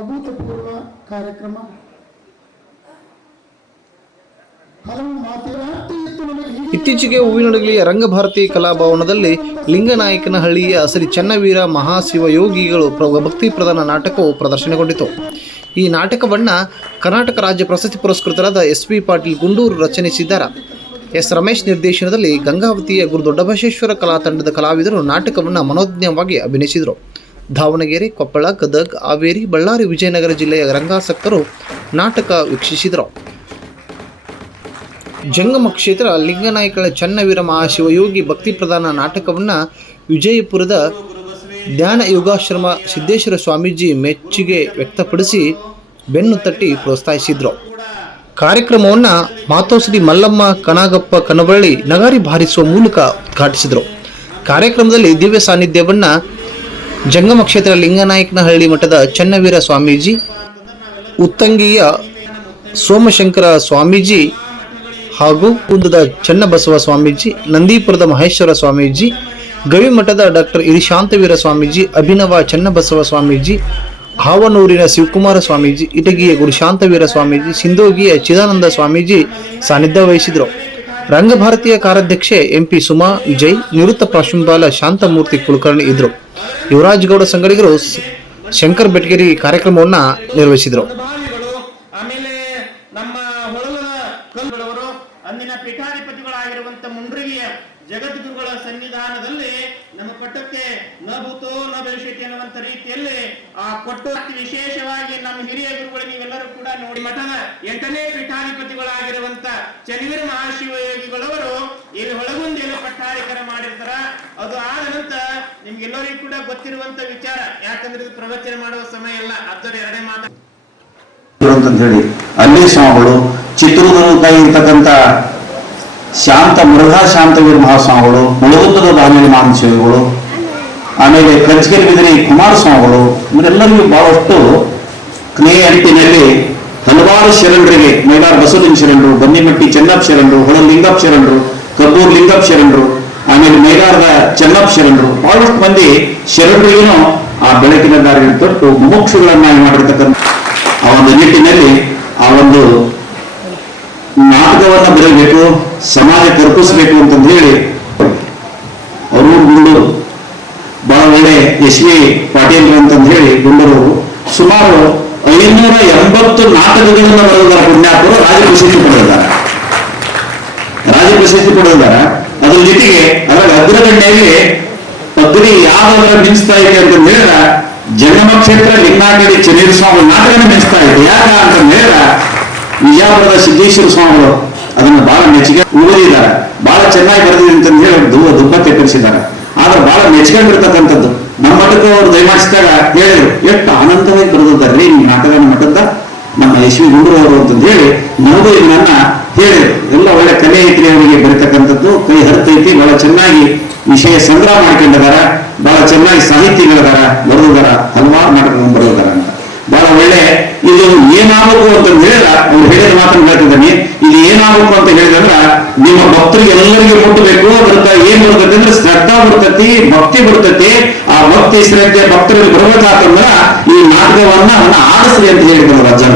ಅಭೂತಪೂರ್ವ ಕಾರ್ಯಕ್ರಮ. ಇತ್ತೀಚೆಗೆ ಹೂವಿನಡಗಲಿಯ ರಂಗಭಾರತಿ ಕಲಾಭವನದಲ್ಲಿ ಲಿಂಗನಾಯಕನಹಳ್ಳಿಯ ಶ್ರೀ ಚನ್ನವೀರ ಮಹಾಶಿವಯೋಗಿಗಳು ಭಕ್ತಿ ಪ್ರಧಾನ ನಾಟಕವು ಪ್ರದರ್ಶನಗೊಂಡಿತು. ಈ ನಾಟಕವನ್ನು ಕರ್ನಾಟಕ ರಾಜ್ಯ ಪ್ರಶಸ್ತಿ ಪುರಸ್ಕೃತರಾದ SP ಪಾಟೀಲ್ ಗುಂಡೂರು ರಚನೆಸಿದ್ದಾರೆ. S ರಮೇಶ್ ನಿರ್ದೇಶನದಲ್ಲಿ ಗಂಗಾವತಿಯ ಗುರು ದೊಡ್ಡಬಸವೇಶ್ವರ ಕಲಾ ತಂಡದ ಕಲಾವಿದರು ನಾಟಕವನ್ನು ಮನೋಜ್ಞವಾಗಿ ಅಭಿನಯಿಸಿದರು. ದಾವಣಗೆರೆ, ಕೊಪ್ಪಳ, ಗದಗ, ಹಾವೇರಿ, ಬಳ್ಳಾರಿ, ವಿಜಯನಗರ ಜಿಲ್ಲೆಯ ರಂಗಾಸಕ್ತರು ನಾಟಕ ವೀಕ್ಷಿಸಿದರು. ಜಂಗಮ ಕ್ಷೇತ್ರ ಲಿಂಗನಾಯಕನ ಚನ್ನವೀರ ಮಹಾಶಿವಯೋಗಿ ಭಕ್ತಿ ಪ್ರಧಾನ ನಾಟಕವನ್ನು ವಿಜಯಪುರದ ಧ್ಯಾನ ಯೋಗಾಶ್ರಮ ಸಿದ್ದೇಶ್ವರ ಸ್ವಾಮೀಜಿ ಮೆಚ್ಚುಗೆ ವ್ಯಕ್ತಪಡಿಸಿ ಬೆನ್ನು ತಟ್ಟಿ ಪ್ರೋತ್ಸಾಹಿಸಿದರು. ಕಾರ್ಯಕ್ರಮವನ್ನು ಮಾತೋಶ್ರೀ ಮಲ್ಲಮ್ಮ ಕಣಗಪ್ಪ ಕನವಳ್ಳಿ ನಗಾರಿ ಬಾರಿಸುವ ಮೂಲಕ ಉದ್ಘಾಟಿಸಿದರು. ಕಾರ್ಯಕ್ರಮದಲ್ಲಿ ದಿವ್ಯ ಸಾನ್ನಿಧ್ಯವನ್ನು ಜಂಗಮ ಕ್ಷೇತ್ರ ಲಿಂಗನಾಯಕನಹಳ್ಳಿ ಮಠದ ಚನ್ನವೀರ ಸ್ವಾಮೀಜಿ, ಉತ್ತಂಗಿಯ ಸೋಮಶಂಕರ ಸ್ವಾಮೀಜಿ ಹಾಗೂ ಕುಂದದ ಚನ್ನಬಸವ ಸ್ವಾಮೀಜಿ, ನಂದೀಪುರದ ಮಹೇಶ್ವರ ಸ್ವಾಮೀಜಿ, ಗವಿಮಠದ ಡಾಕ್ಟರ್ ಇರಿಶಾಂತವೀರ ಸ್ವಾಮೀಜಿ, ಅಭಿನವ ಚನ್ನಬಸವ ಸ್ವಾಮೀಜಿ, ಹಾವನೂರಿನ ಶಿವಕುಮಾರ ಸ್ವಾಮೀಜಿ, ಇಟಗಿಯ ಗುರುಶಾಂತವೀರ ಸ್ವಾಮೀಜಿ, ಸಿಂಧೋಗಿಯ ಚಿದಾನಂದ ಸ್ವಾಮೀಜಿ ಸಾನ್ನಿಧ್ಯ ವಹಿಸಿದರು. ರಂಗಭಾರತೀಯ ಕಾರ್ಯಾಧ್ಯಕ್ಷೆ MP ಸುಮಾ ವಿಜಯ್, ನಿವೃತ್ತ ಪ್ರಾಂಶುಪಾಲ ಶಾಂತಮೂರ್ತಿ ಕುಲಕರ್ಣಿ ಇದ್ದರು. ಯುವರಾಜ್ ಗೌಡ ಸಂಗಡಿಗರು, ಶಂಕರ್ ಬೆಟಗೇರಿ ಕಾರ್ಯಕ್ರಮವನ್ನು ನಿರ್ವಹಿಸಿದರು. ಅಂದಿನ ಪೀಠಾಧಿಪತಿಗಳಾಗಿರುವಂತ ಮುಂಡ್ರಿಗೆಯ ಜಗದ್ಗುರುಗಳ ಸನ್ನಿಧಾನದಲ್ಲಿ ನಮ್ಮ ಕೊಟ್ಟಕ್ಕೆ ನ ಭೂತೋ ನ ಭವಿಷ್ಯತಿ ಅನ್ನುವಂತ ರೀತಿಯಲ್ಲಿ ಆ ಕೊಟ್ಟು ವಿಶೇಷವಾಗಿ ನಮ್ಮ ಹಿರಿಯ ಗುರುಗಳು ನೀವೆಲ್ಲರೂ ಕೂಡ ನೋಡಿ ಮಠದ 8ನೇ ಪೀಠಾಧಿಪತಿಗಳಾಗಿರುವಂತ ಚನ್ನವೀರ ಮಹಾಶಿವಯೋಗಿಗಳವರು ಇಲ್ಲಿ ಹೊಳಗುಂದಿಯಲ್ಲಿ ಪಟ್ಟಾಧಿಕಾರ ಮಾಡಿರ್ತಾರ. ಅದು ಆದ ನಂತರ ನಿಮ್ಗೆಲ್ಲರಿಗೂ ಕೂಡ ಗೊತ್ತಿರುವಂತ ವಿಚಾರ, ಯಾಕಂದ್ರೆ ಇದು ಪ್ರವಚನ ಮಾಡುವ ಸಮಯ ಅಲ್ಲ. ಅದರ ಎರಡೇ ಮಾತು ಅಂತ ಹೇಳಿ ಅಲ್ಲಿ ಸ್ವಾಮಿಗಳು, ಚಿತ್ರದುರ್ಗ ಇರ್ತಕ್ಕಂಥ ಮುರುಘಾ ಶಾಂತವೀರ ಮಹಾಸ್ವಾಮಿಗಳು, ಮುಳುಗುಂದದ ದಾಮೇಲಿ ಮಹಾಶಿವಗಳು, ಆಮೇಲೆ ಕಜ್ಗೇರಿ ಬಿದಿರಿ ಕುಮಾರಸ್ವಾಮಿಗಳು, ಇವರೆಲ್ಲರಿಗೂ ಬಹಳಷ್ಟು ಸ್ನೇಹ ಅಂಟಿನಲ್ಲಿ ಹಲವಾರು ಶರಣರಿಗೆ, ಮೈಲಾರ ಬಸವಲಿಂಗ ಶರಣರು, ಬನ್ನಿಮಟ್ಟಿ ಚೆನ್ನಪ್ಪ ಶರಣರು, ಹೊಳಲಿಂಗಪ್ಪ ಶರಣರು, ಕಬ್ಬೂರ್ ಲಿಂಗಪ್ಪ ಶರಣರು, ಆಮೇಲೆ ಮೈಲಾರದ ಚೆನ್ನಪ್ಪ ಶರಣರು, ಬಹಳಷ್ಟು ಮಂದಿ ಶರಣರಿಗೂ ಆ ಬೆಳಕಿನ ದಾರಿಯನ್ನು ತೊಟ್ಟು ಮುಮುಕ್ಷುಗಳನ್ನಾಗಿ ಮಾಡಿರ್ತಕ್ಕಂಥ ಆ ಒಂದು ನಿಟ್ಟಿನಲ್ಲಿ ಆ ಒಂದು ನಾಟಕವನ್ನು ಬರಬೇಕು, ಸಮಾಜ ಕಲ್ಪಿಸಬೇಕು ಅಂತಂದು ಹೇಳಿ ಅವರು ಗುಂಡೂರು ಬಹಳ ಒಳ್ಳೆ SP ಪಾಟೀಲ್ ಅಂತಂದು ಹೇಳಿ ಗುಂಡೂರು ಸುಮಾರು 580 ನಾಟಕಗಳನ್ನು ಬರೆದಿದ್ದಾರೆ. ಪುಣ್ಯಾತ್ಮರು ರಾಜ್ಯ ಪ್ರಶಸ್ತಿ ಪಡೆದಿದ್ದಾರೆ. ಅದ್ರ ಜೊತೆಗೆ ಅದರ ಅಗ್ರಗಣ್ಯಲ್ಲಿ ಪದ್ಧತಿ ಯಾವ್ದಾದ್ರ ಮಿಂಚ್ತಾ ಇದೆ ಅಂತಂದು ಹೇಳಿದ ಜಂಗಮ ಕ್ಷೇತ್ರ ಲಿಂಗನಾಯಕನಹಳ್ಳಿ ಚನ್ನವೀರ ಸ್ವಾಮಿ ನಾಟಕನ ಮೆಚ್ತಾ ಇದೆ. ಯಾಕ ಅಂತ ಹೇಳಿದ ವಿಜಯಪುರದ ಸಿದ್ದೇಶ್ವರ ಸ್ವಾಮಿಗಳು ಅದನ್ನು ಬಹಳ ಮೆಚ್ಚುಗೆ ಓದಿದ್ದಾರೆ, ಬಹಳ ಚೆನ್ನಾಗಿ ಬರೆದಿದೆ ಅಂತಂದು ಹೇಳಿ ದುಬ್ಬತ್ತೆ ಕಲಿಸಿದ್ದಾರೆ. ಆದ್ರೆ ಬಹಳ ಮೆಚ್ಕೊಂಡಿರ್ತಕ್ಕಂಥದ್ದು ನಮ್ಮ ಮಠಕ್ಕೆ ಅವರು ದಯಮಾಡಿಸಿದಾಗ ಹೇಳಿದ್ರು, ಎಷ್ಟು ಆನಂದವಾಗಿ ಬರೆದಿದ್ದಾರೆ ಈ ನಾಟಕ ಮಠದ ನಮ್ಮ SV ಗುಂಡೂರು ಅವರು ಅಂತಂದು ಹೇಳಿ ನಮಗೂ ಇದನ್ನ ಹೇಳಿದ್ರು. ಎಲ್ಲ ಒಳ್ಳೆ ಕಲೆ ಐತಿ ಅವರಿಗೆ ಬರೀತಕ್ಕಂಥದ್ದು, ಕೈ ಹರಿತೈತಿ, ಬಹಳ ಚೆನ್ನಾಗಿ ವಿಷಯ ಸಂಗ್ರಹ ಮಾಡ್ಕೊಂಡಿದಾರ, ಬಹಳ ಚೆನ್ನಾಗಿ ಸಾಹಿತಿಗಳಿದಾರ, ಬರೆದಿದಾರ, ಹಲವಾರು ನಾಟಕಗಳನ್ನು ಬರೆದಿದಾರ ಅಂತ ಬಹಳ ಒಳ್ಳೆ. ಇದು ಏನಾಗಬೇಕು ಅಂತ ಹೇಳಿದ ಅವ್ರು ಹೇಳಿದ ಮಾತನ್ನು ಹೇಳ್ತಿದ್ದಾನೆ. ಇದು ಏನಾಗಬೇಕು ಅಂತ ಹೇಳಿದಂದ್ರ ನಿಮ್ಮ ಭಕ್ತರಿಗೆ ಎಲ್ಲರಿಗೂ ಮುಟ್ಟಬೇಕು. ಅದಕ್ಕೆ ಏನ್ ಬರ್ತೈತಿ ಅಂದ್ರೆ ಶ್ರದ್ಧಾ ಬರ್ತೈತಿ, ಭಕ್ತಿ ಬರ್ತೈತಿ. ಆ ಭಕ್ತಿ ಶ್ರದ್ಧೆ ಭಕ್ತರಿಗೆ ಬರ್ಬೇಕಾತಂದ್ರ ಈ ನಾಟಕವನ್ನ ಆಡಿಸ್ರಿ ಅಂತ ಹೇಳಿದ್ರು ರಾಜ್ಯ.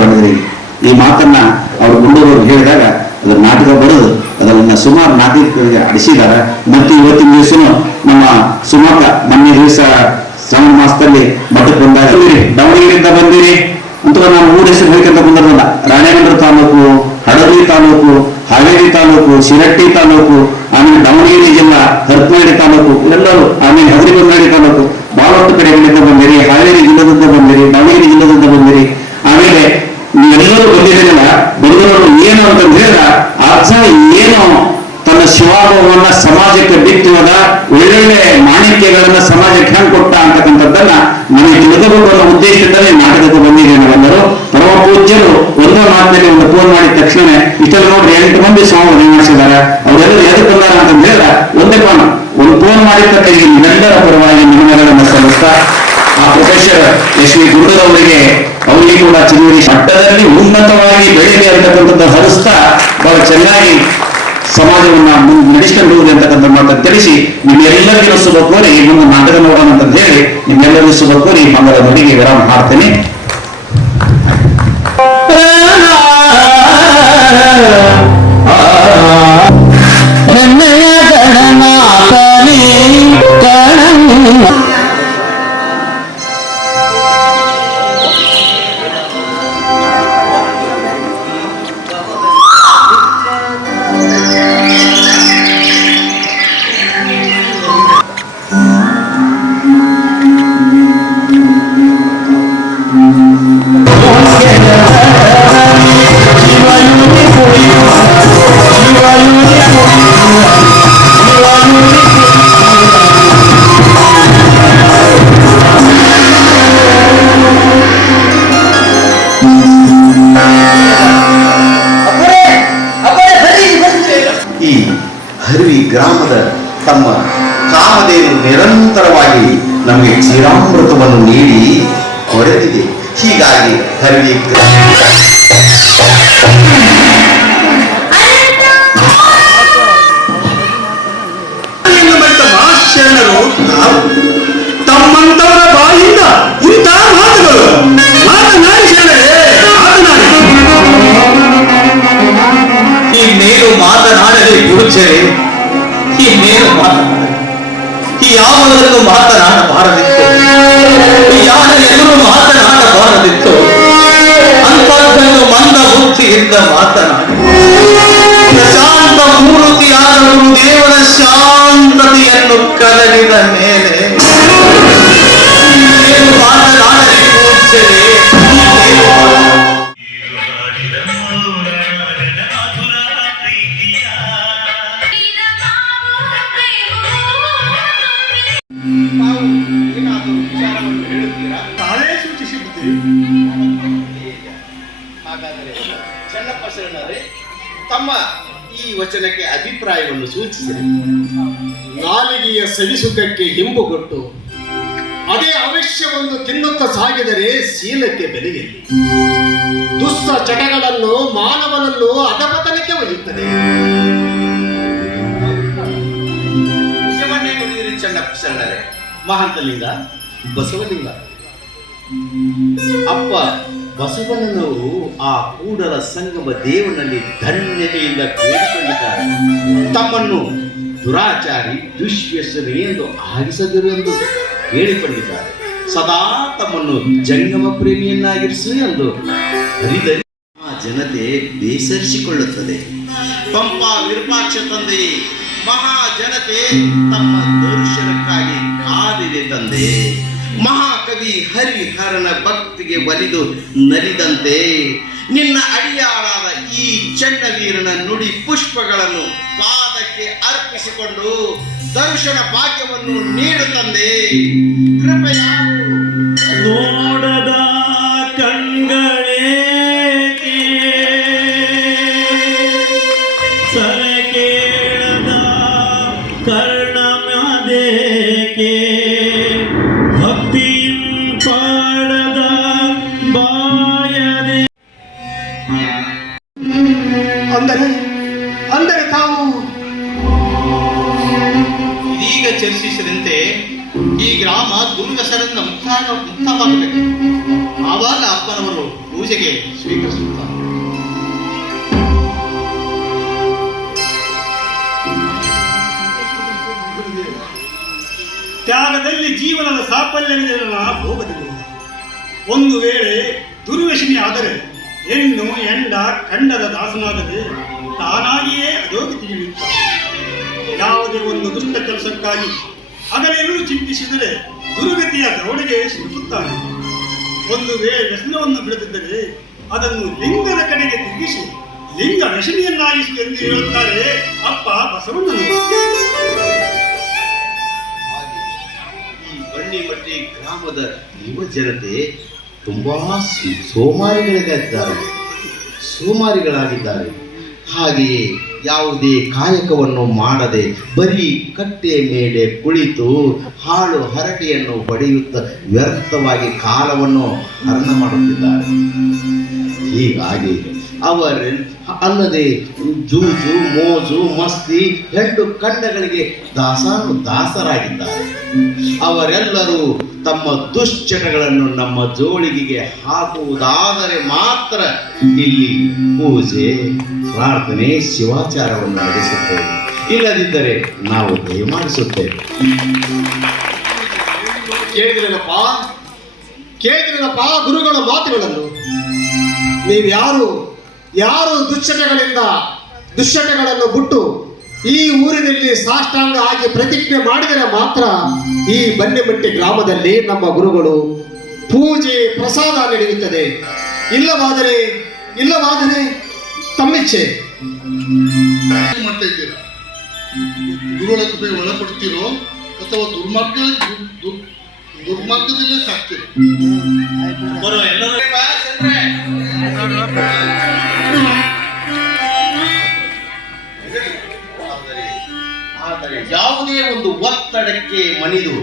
ಈ ಮಾತನ್ನ ಅವ್ರು ಗುಂಡೂರು ಹೇಳಿದಾಗ ಅದ್ರ ನಾಟಕ ಬರೆದು ಅದನ್ನ ಸುಮಾರು ನಾಟಕಗಳಿಗೆ ಆಡಿಸಿದ್ದಾರೆ. ಮತ್ತೆ ಇವತ್ತಿನ ದಿವಸನು ನಮ್ಮ ಸುಮಕ ಮೊನ್ನೆ ದಿವಸ ಶ್ರಾವಣ ಮಾಸದಲ್ಲಿ ಮಠಕ್ಕೆ ಬಂದಾಗ ದಾವಣಗೆರೆಯಿಂದ ಬಂದಿರಿ ಅಂತ ನಾನು ಊರ ಹೆಸರು ಹೇಳ್ಕೊಂತ ಬಂದಿರಲ್ಲ. ರಾಣೇಬೆನ್ನೂರು ತಾಲೂಕು, ಹಡಗಲಿ ತಾಲೂಕು, ಹಾವೇರಿ ತಾಲೂಕು, ಶಿರಟ್ಟಿ ತಾಲೂಕು, ಆಮೇಲೆ ದಾವಣಗೆರೆ ಜಿಲ್ಲಾ ಹರಪನಹಳ್ಳಿ ತಾಲೂಕು, ಎಲ್ಲರೂ, ಆಮೇಲೆ ಹಗರಿಬೊಮ್ಮನಹಳ್ಳಿ ತಾಲೂಕು, ಬಹಳಷ್ಟು ಕಡೆಗಳಿಂದ ಬಂದಿರಿ. ಹಾವೇರಿ ಜಿಲ್ಲೆದಿಂದ ಬಂದಿರಿ, ದಾವಣಗೆರೆ ಜಿಲ್ಲೆದಿಂದ ಬಂದಿರಿ. ಆಮೇಲೆ ನೀವೆಲ್ಲರೂ ಬಂದಿರಲಿಲ್ಲ. ಬಂದವರು ಏನು ಅಂತಂದು ಹೇಳಿದ ಅರ್ಥ ಏನು ತನ್ನ ಶಿವಾಭವನ್ನ ಸಮಾಜಕ್ಕೆ ಬಿತ್ತುವುದ ಒಳ್ಳೊಳ್ಳೆ ಮಾಣಿಕ್ಯಗಳನ್ನ ಸಮಾಜಕ್ಕೆ ಹೆಂಗ್ ಕೊಟ್ಟ ಅಂತಕ್ಕಂಥದ್ದನ್ನ ನಮಗೆ ತಿಳಿದಬೇಕು ಅನ್ನೋ ಉದ್ದೇಶದಿಂದಲೇ ನಾಟಕಕ್ಕೆ ಬಂದಿದೆ. ನಾವೆಲ್ಲರೂ ಪರಮ ಪೂಜ್ಯರು ಒಂದೇ ಮಾತಿನಲ್ಲಿ ಒಂದು ಫೋನ್ ಮಾಡಿದ ತಕ್ಷಣ ಇಷ್ಟೆಲ್ಲ ನೋಡ್ರಿ 8 ಮಂದಿ ಸ್ವಾಮಿಗಳು ನಿರ್ಮಿಸಿದ್ದಾರೆ. ಅವರೆಲ್ಲರೂ ಎದಕ್ಕೆ ಬಂದಾರ ಅಂತ ಹೇಳಿದ್ರೆ ಒಂದೇ ಒಂದು ಫೋನ್ ಮಾಡಿದ ತಕ್ಷಣ ನಿಮ್ಮೆಲ್ಲರ ಪರವಾಗಿ ನಿಮ್ಮಗಳನ್ನು ಸಲ್ಲಿಸ್ತಾ ಆ ಪ್ರೊಫೆಸರ್ SV ಗುಂಡೂರು ಅವರಿಗೆ ಕೂಡ ಚಿನ್ನೂರಿ ಮಟ್ಟದಲ್ಲಿ ಉನ್ನತವಾಗಿ ಬೆಳೆಯಲಿ ಅಂತಕ್ಕಂಥದ್ದು ಹರಿಸ್ತಾ ಬಹಳ ಚೆನ್ನಾಗಿ ಸಮಾಜವನ್ನ ನಡೆಸಿಕೊಂಡು ಹೋಗಿ ಅಂತಕ್ಕಂಥ ಮಾತನ್ನು ತಿಳಿಸಿ ನಿಮ್ಮೆಲ್ಲರಿಗೂ ಶುಭ ಕೋರಿ ಮುಂದೆ ನಾಟಕ ನೋಡೋಣ ಅಂತ ಹೇಳಿ ನಿಮ್ಮೆಲ್ಲರಿಗೂ ಶುಭ ಕೋರಿ ಮಂಗಳ ನುಡಿಗೆ ವಿರಾಮ ಮಾಡ್ತೇನೆ. ನನ್ನಯ ಗಣನಾಥನೇ ಗಣ ಈ ಹರಿವಿ ಗ್ರಾಮದ ತಮ್ಮ ಕಾಮಧೇನು ನಿರಂತರವಾಗಿ ನಮಗೆ ಕ್ಷೀರಾಮೃತವನ್ನು ನೀಡಿ ಹೊಡೆದಿದೆ. ಹೀಗಾಗಿ ಹರಿವಿ ಶರಣರು ತಮ್ಮಂತವರ ಬಾಯಿಂದ ಇಂಥ ಮಾತುಗಳು ಮಾತನಾಡಿ ಶರಣರೇ, ಮಾತನಾಡಿ. ಇನ್ನೇನು ಮಾತನಾಡಲಿ ಗುರುಚರೇ, ಇನ್ನೇನು ಮಾತನಾಡಲಿ. ಯಾವುದನ್ನು ಮಾತನಾಡಬಾರದಿತ್ತು, ಯಾರ ಎದುರು ಮಾತನಾಡಬಾರದಿತ್ತು, ಅಂತದ್ದನ್ನು ಮಂದ ಬುದ್ಧಿಯಿಂದ ಮಾತನಾಡಿ ಶಾಂತ ಮೂರ್ತಿಯಾದ ಗುರುದೇವರ ಶಾಂತತೆಯನ್ನು ಕದಲಿದ ಮೇಲೆ ಮಾತನಾಡಲಿ ಗುರುಚರೇ, ಇನ್ನೇನು ತಾವೇ ಸೂಚಿಸಿದ್ದೀರಿ. ಹಾಗಾದರೆ ಚನ್ನಪ್ಪ ಶರಣರೇ, ತಮ್ಮ ಈ ವಚನಕ್ಕೆ ಅಭಿಪ್ರಾಯವನ್ನು ಸೂಚಿಸಿರಿ. ನಾಲಿಗೆಯ ಸವಿಸುಖಕ್ಕೆ ಹಿಂಬುಗೊಟ್ಟು ಅದೇ ಅವಶ್ಯವನ್ನು ತಿನ್ನುತ್ತಾ ಸಾಗಿದರೆ ಶೀಲಕ್ಕೆ ಬೆಲೆಯಲ್ಲಿ ದುಸ್ಸ ಚಟಗಳನ್ನು ಮಾನವನನ್ನು ಅಧಪತನಕ್ಕೆ ಒಯ್ಯುತ್ತದೆ. ನಿಜವನ್ನೇ ನುಡಿದಿರಿ ಚನ್ನಪ್ಪ ಶರಣರೇ. ಮಹಾಂತಲಿಂಗ ಬಸವಲಿಂಗ ಅಪ್ಪ ಬಸವಣ್ಣನವರು ಆ ಕೂಡಲ ಸಂಗಮ ದೇವನಲ್ಲಿ ಧನ್ಯತೆಯಿಂದ ಬೇಡಿಕೊಂಡಿದ್ದಾರೆ. ತಮ್ಮನ್ನು ದುರಾಚಾರಿ ದುಶ್ವ್ಯಸನಿ ಎಂದು ಆಗಿಸದಿರು ಎಂದು ಹೇಳಿಕೊಂಡಿದ್ದಾರೆ. ಸದಾ ತಮ್ಮನ್ನು ಜಂಗಮ ಪ್ರೇಮಿಯನ್ನಾಗಿರಿಸು ಎಂದು ಹರಿದರೆ ಆ ಜನತೆ ಬೇಸರಿಸಿಕೊಳ್ಳುತ್ತದೆ. ಪಂಪ ವಿರೂಪಾಕ್ಷ ತಂದೆ ಮಹಾ ಜನತೆ ತಮ್ಮ ದರ್ಶನಕ್ಕಾಗಿ ಕಾದಿದೆ ತಂದೆ. ಮಹಾಕವಿ ಹರಿಹರನ ಭಕ್ತಿಗೆ ಒಲಿದು ನಲಿದಂತೆ ನಿನ್ನ ಅಡಿಯಾಳಾದ ಈ ಚಂಡವೀರನ ನುಡಿ ಪುಷ್ಪಗಳನ್ನು ಪಾದಕ್ಕೆ ಅರ್ಪಿಸಿಕೊಂಡು ದರ್ಶನ ಭಾಗ್ಯವನ್ನು ನೀಡು ತಂದೆ. ಕೃಪೆಯಾಗು. ನೋಡದ ಕಣ್ಗಳೇ ಸರೆ ಕೇಳದ ಕರ್ಣಮದೇಕೆ ಭಕ್ತಿಯಂ ಪಾಡದ ಬಾಯದೆ. ಅಂದರೆ ತಾವು ಇದೀಗ ಚರ್ಚಿಸಿದಂತೆ ಈ ಗ್ರಾಮ ದುರ್ಗಸರಿಂದ ಮುಕ್ತವಾಗಬೇಕು. ಆವಾಗ ಅಪ್ಪನವರು ಪೂಜೆಗೆ ಸ್ವೀಕರಿಸುತ್ತಾರೆ. ತ್ಯಾಗದಲ್ಲಿ ಜೀವನದ ಸಾಫಲ್ಯವಿದೆ ಭೋಗದಲ್ಲಿ. ಒಂದು ವೇಳೆ ದುರ್ವ್ಯಸನಿ ಆದರೆ ಹೆಣ್ಣು ಎಂಡ ಖಂಡದ ದಾಸನಾಗದೆ ತಾನಾಗಿಯೇ ಅಧೋಗತಿ ಇಳಿಯುತ್ತಾನೆ. ಯಾವುದೇ ಒಂದು ದುಷ್ಟ ಕೆಲಸಕ್ಕಾಗಿ ಹಗಲೆಲ್ಲೂ ಚಿಂತಿಸಿದರೆ ದುರ್ಗತಿಯ ದೌಡೆಗೆ ಸಿಲುಕುತ್ತಾನೆ. ಒಂದು ವೇಳೆ ವ್ಯಸನವನ್ನು ಬಿಡದಿದ್ದರೆ ಅದನ್ನು ಲಿಂಗದ ಕಡೆಗೆ ತಿರುಗಿಸಿ ಲಿಂಗ ವ್ಯಸನಿಯನ್ನಾಗಿಸು ಎಂದು ಹೇಳುತ್ತಾರೆ ಅಪ್ಪ ಬಸವಣ್ಣನವರು. ಈ ಬನ್ನಿಮಟ್ಟಿ ಗ್ರಾಮದ ಯುವ ಜನತೆ ತುಂಬಾ ಸೋಮಾರಿಗಳಾಗಿದ್ದಾರೆ. ಹಾಗೆಯೇ ಯಾವುದೇ ಕಾಯಕವನ್ನು ಮಾಡದೆ ಬರೀ ಕಟ್ಟೆಯ ಮೇಲೆ ಕುಳಿತು ಹಾಳು ಹರಟೆಯನ್ನು ಹೊಡೆಯುತ್ತಾ ವ್ಯರ್ಥವಾಗಿ ಕಾಲವನ್ನು ಹರಣ ಮಾಡುತ್ತಿದ್ದಾರೆ. ಹೀಗಾಗಿ ಅಲ್ಲದೆ ಜೂಜು ಮೋಜು ಮಸ್ತಿ ಹೆಣ್ಣು ಕಂಡಗಳಿಗೆ ದಾಸರಾಗಿದ್ದಾರೆ. ಅವರೆಲ್ಲರೂ ತಮ್ಮ ದುಶ್ಚಟಗಳನ್ನು ನಮ್ಮ ಜೋಳಿಗೆಗೆ ಹಾಕುವುದಾದರೆ ಮಾತ್ರ ಇಲ್ಲಿ ಪೂಜೆ ಪ್ರಾರ್ಥನೆ ಶಿವಾಚಾರವನ್ನು ನಡೆಸುತ್ತೇವೆ, ಇಲ್ಲದಿದ್ದರೆ ನಾವು ದಯಮಾಡಿಸುತ್ತೇವೆ. ಕೇಳಿದ್ರಲ್ಲಪ್ಪ ಗುರುಗಳ ಮಾತುಗಳನ್ನು. ನೀವ್ಯಾರು ದುಶ್ಚಟಗಳನ್ನು ಬಿಟ್ಟು ಈ ಊರಿನಲ್ಲಿ ಸಾಷ್ಟಾಂಗ ಆಗಿ ಪ್ರತಿಜ್ಞೆ ಮಾಡಿದರೆ ಮಾತ್ರ ಈ ಬನ್ನಿಮಟ್ಟಿ ಗ್ರಾಮದಲ್ಲಿ ನಮ್ಮ ಗುರುಗಳು ಪೂಜೆ ಪ್ರಸಾದ ನಡೆಯುತ್ತದೆ. ಇಲ್ಲವಾದರೆ ತಮ್ಮಿಚ್ಛೆ. ಮಾಡ್ತಾ ಇದ್ದೀರಾ? ಗುರುಗಳ ಕೃಪೆ ಒಳಪಡ್ತೀರೋ ಅಥವಾ ದುರ್ಮಾರ್ಗದಲ್ಲೇ ಸಾಕ್ತಿರೋ? ಆದರೆ ಯಾವುದೇ ಒಂದು ಒತ್ತಡಕ್ಕೆ ಮಣಿದು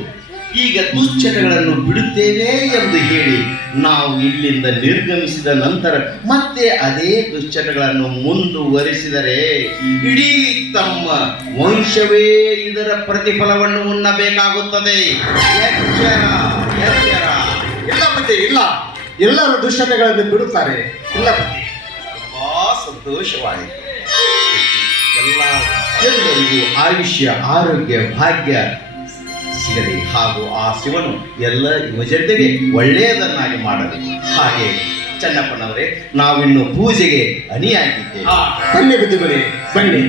ಈಗ ದುಶ್ಚಟಗಳನ್ನು ಬಿಡುತ್ತೇವೆ ಎಂದು ಹೇಳಿ ನಾವು ಇಲ್ಲಿಂದ ನಿರ್ಗಮಿಸಿದ ನಂತರ ಮತ್ತೆ ಅದೇ ದುಶ್ಚಟಗಳನ್ನು ಮುಂದುವರಿಸಿದರೆ ಇಡೀ ತಮ್ಮ ವಂಶವೇ ಇದರ ಪ್ರತಿಫಲವನ್ನು ಉಣ್ಣಬೇಕಾಗುತ್ತದೆ. ಎಚ್ಚರ. ಇಲ್ಲ ಮತ್ತೆ ಇಲ್ಲ, ಎಲ್ಲರೂ ದುಶ್ಚಟಗಳನ್ನು ಬಿಡುತ್ತಾರೆ. ಇಲ್ಲ ಮತ್ತೆ ತುಂಬಾ ಸಂತೋಷವಾಯಿತು. ಎಲ್ಲರಿಗೂ ಆಯುಷ್ಯ, ಆರೋಗ್ಯ, ಭಾಗ್ಯ ಸಿಗಲಿ ಹಾಗೂ ಆ ಶಿವನು ಎಲ್ಲ ಯುವಜನತೆಗೆ ಒಳ್ಳೆಯದನ್ನಾಗಿ ಮಾಡಲಿ. ಹಾಗೆ ಚನ್ನಪ್ಪನವರೇ, ನಾವಿನ್ನು ಪೂಜೆಗೆ ಅಣಿಯಾಗಿದ್ದೇವೆ. ಬನ್ನಿ ಬುದ್ಧಿಗಳೇ, ಬನ್ನಿ.